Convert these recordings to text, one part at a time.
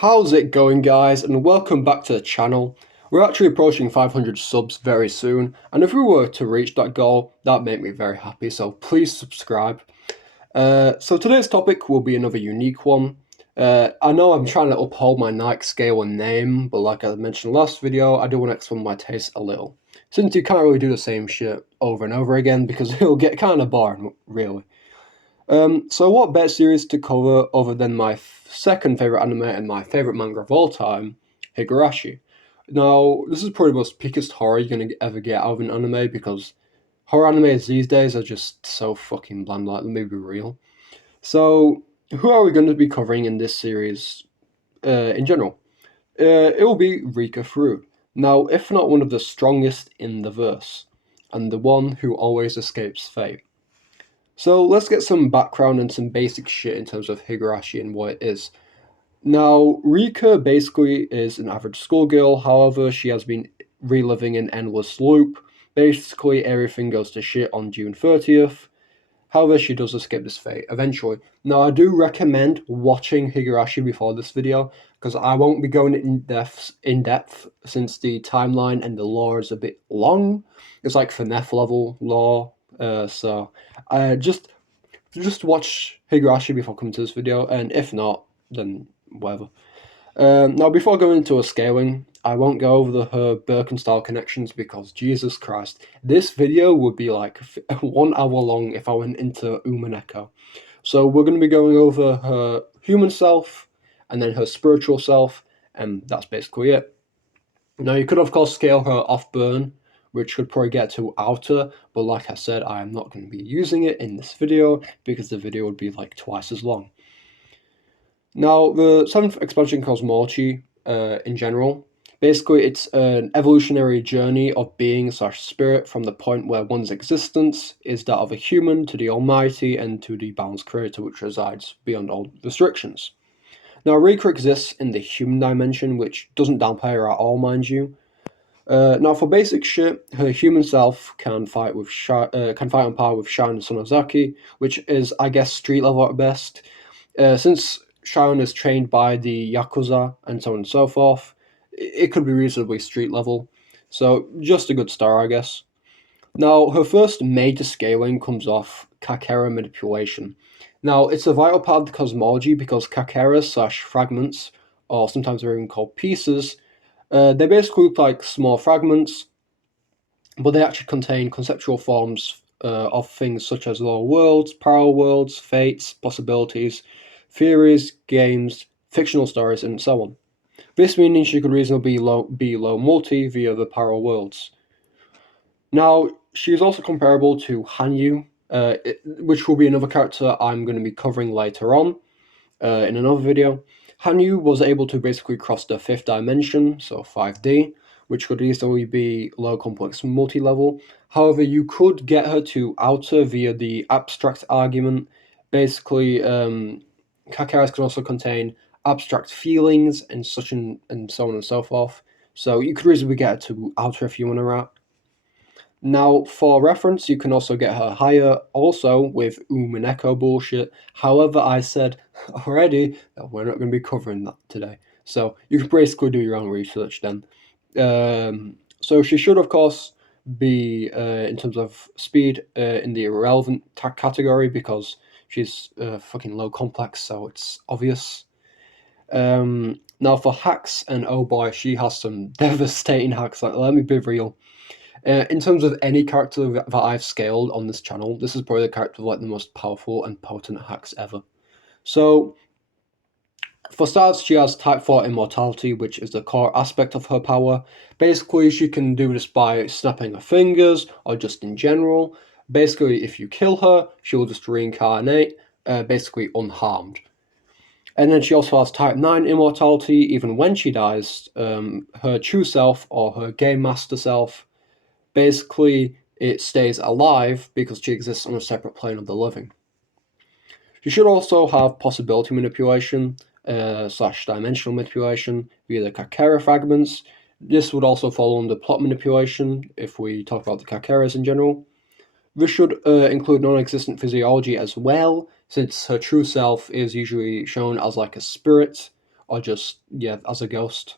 How's it going, guys, and welcome back to the channel. We're actually approaching 500 subs very soon, and if we were to reach that goal, that'd make me very happy, so please subscribe. So today's topic will be another unique one. I know I'm trying to uphold my Nike scale and name, but like I mentioned last video, I do want to explain my taste a little. Since you can't really do the same shit over and over again, because it'll get kind of boring, really. So what better series to cover other than my second favorite anime and my favorite manga of all time, Higurashi? Now, this is probably the most peakest horror you're gonna ever get out of an anime because horror animes these days are just so fucking bland. Like, let me be real. So, who are we going to be covering in this series in general? It will be Rika Furude. Now, if not one of the strongest in the verse, and the one who always escapes fate. So let's get some background and some basic shit in terms of Higurashi and what it is. Now, Rika basically is an average schoolgirl, however, she has been reliving an endless loop. Basically, everything goes to shit on June 30th. However, she does escape this fate eventually. Now, I do recommend watching Higurashi before this video, because I won't be going in depth since the timeline and the lore is a bit long. It's like FNF level lore, so just watch Higurashi before coming to this video, and if not, then whatever. Now, before going into her scaling, I won't go over her Birkenstyle connections because Jesus Christ, this video would be like 1 hour long if I went into Umaneko. So we're going to be going over her human self and then her spiritual self, and that's basically it. Now, you could of course scale her off burn, which could probably get to outer, but like I said, I am not going to be using it in this video because the video would be like twice as long. Now, the 7th expansion Cosmology, in general, basically it's an evolutionary journey of being/spirit from the point where one's existence is that of a human to the almighty and to the balanced creator which resides beyond all restrictions. Now, Rika exists in the human dimension, which doesn't downplay her at all, mind you. Now, for basic shit, her human self can fight on par with Shine and Sonozaki, which is, I guess, street level at best. Since Shine is trained by the Yakuza and so on and so forth, it could be reasonably street level. So, just a good start, I guess. Now, her first major scaling comes off Kakera manipulation. Now, it's a vital part of the cosmology because Kakeras/fragments, or sometimes they're even called pieces, they basically look like small fragments, but they actually contain conceptual forms of things such as lower worlds, parallel worlds, fates, possibilities, theories, games, fictional stories, and so on. This meaning she could reasonably be low multi via the parallel worlds. Now, she is also comparable to Hanyu, which will be another character I'm going to be covering later on in another video. Hanyu was able to basically cross the 5th dimension, so 5D, which could easily be low complex multi-level. However, you could get her to outer via the abstract argument. Basically, Kakeras can also contain abstract feelings and and so on and so forth. So you could reasonably get her to outer if you want her out. Now, for reference, you can also get her higher, also with Umineko bullshit. However, I said already that we're not going to be covering that today. So you can basically do your own research then. So she should, of course, be, in terms of speed, in the irrelevant category because she's fucking low complex, so it's obvious. Now, for hacks, and oh boy, she has some devastating hacks. Like, let me be real. In terms of any character that I've scaled on this channel, this is probably the character with like the most powerful and potent hacks ever. So, for starters, she has Type 4 Immortality, which is the core aspect of her power. Basically, she can do this by snapping her fingers, or just in general. Basically, if you kill her, she will just reincarnate, basically unharmed. And then she also has Type 9 Immortality, even when she dies, her true self, or her Game Master self, basically, it stays alive because she exists on a separate plane of the living. She should also have possibility manipulation slash dimensional manipulation via the Kakera fragments. This would also fall under plot manipulation if we talk about the Kakeras in general. This should include non-existent physiology as well, since her true self is usually shown as like a spirit or just, yeah, as a ghost.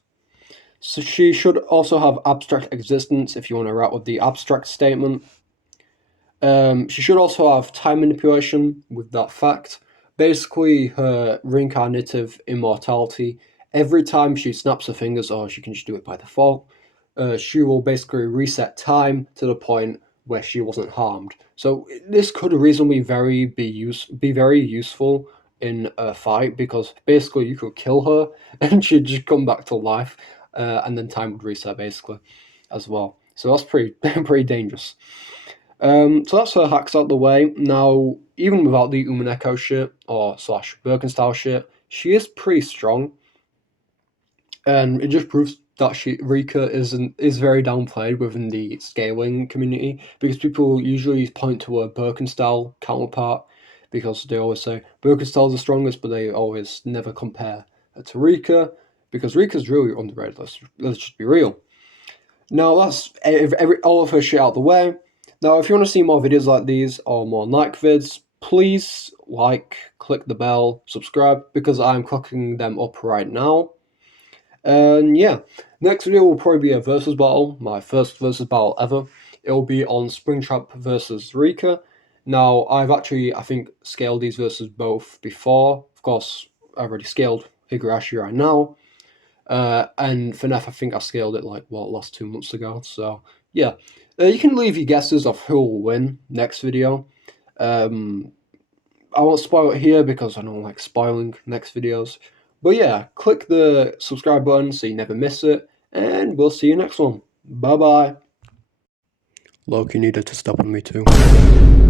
So she should also have abstract existence if you want to write with the abstract statement. She should also have time manipulation with that fact. Basically, her reincarnative immortality, every time she snaps her fingers, or she can just do it by default, she will basically reset time to the point where she wasn't harmed. So this could reasonably be very useful in a fight, because basically you could kill her and she'd just come back to life, and then time would reset basically as well. So that's pretty pretty dangerous. So that's her hacks out the way. Now, even without the Umaneko shit or slash Birkenstyle shit, she is pretty strong, and it just proves that Rika is very downplayed within the scaling community, because people usually point to a Birkenstyle counterpart because they always say Birkenstyle's the strongest, but they always never compare her to Rika, because Rika's really underrated. Let's just be real. Now that's all of her shit out the way. Now, if you want to see more videos like these or more Nike vids, please click the bell, subscribe, because I'm cooking them up right now. And yeah, next video will probably be a versus battle, my first versus battle ever. It will be on Springtrap versus Rika. Now, I've actually, I think, scaled these versus both before. Of course, I've already scaled Higurashi right now. And for Neff, I think I scaled it last 2 months ago. So yeah, you can leave your guesses of who will win next video. I won't spoil it here because I don't like spoiling next videos. But yeah, click the subscribe button so you never miss it, and we'll see you next one. Bye bye. Loki needed to stop on me too.